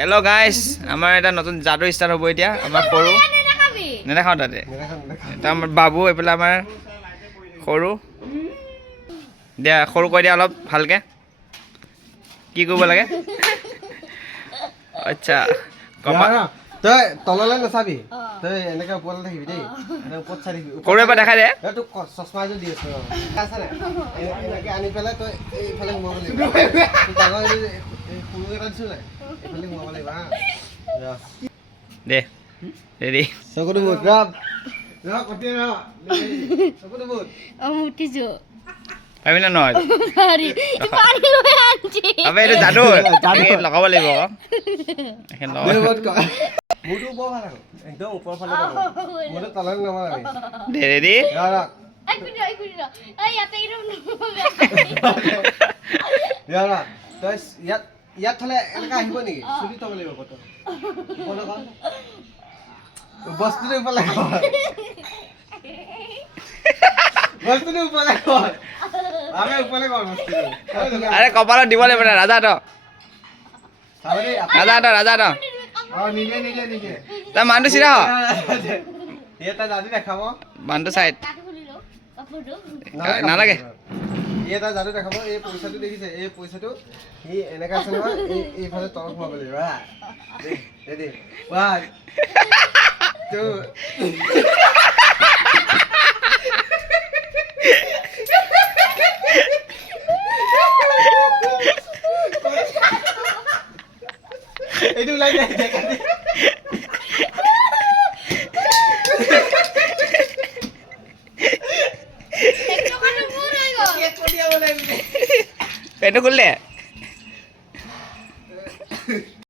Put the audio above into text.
Hello' guys, আমাৰ এটা নতুন যাদু ষ্টাৰ্ট হ'ব এতিয়া। আমাৰ সৰু নেদেখাওঁ তাতে, এটা আমাৰ বাবু, এইফালে আমাৰ সৰু। দিয়া সৰু কৈ দিয়া অলপ ভালকৈ, কি কৰিব লাগে। আচ্ছা তই তললৈ নাচাবি, তই এনেকে ওপৰলৈ থাকিবি দেই, ওপৰত চাই থাকিবি। সৰু এবাৰ দেখাই দে। তোক চশমা এযোৰ দি আছো, এনেকে আনি পেলাই তই এইফালে সোমাব লাগিব। ডাঙৰ সৰু এটা দিছো নাই, এইফালে সোমাব লাগিব হা। দে ৰেডি। চকুটো মুঠ চকুটো মুঠ। পাৰিবি নে নহয়? আবে এইটো যাদু লগাব লাগিব আকৌ। মোৰটো বৰ ভাল আকৌ, একদম ওপৰ ফালে মোৰটো তললৈ নমাবি। দে ৰেডি। তই ইয়াত থলে এনেকে আহিব নেকি? চুলি থব লাগিব কত বস্তুটো ওপৰলৈ বস্তুটো ওপৰলৈ আমি ওপৰলৈ কৰ বস্তুটো। আৰে কপালত দিব লাগিব না ৰাজা তো, ৰাজা তো নিজে নিজে নিজে তই মানুহটো চিধা হ। এটা যাদু দেখাব, মানুহটো চাইড নালাগে। এটা যাদু দেখাব। এই পইচাটো দেখিছে, এই পইচাটো সি এনেকে আছে নহয়, এইফালে তলত সোমাব লাগিব। ৰেডি 1 2 এইটো ওলাই যায়। পেটটো খুলিলে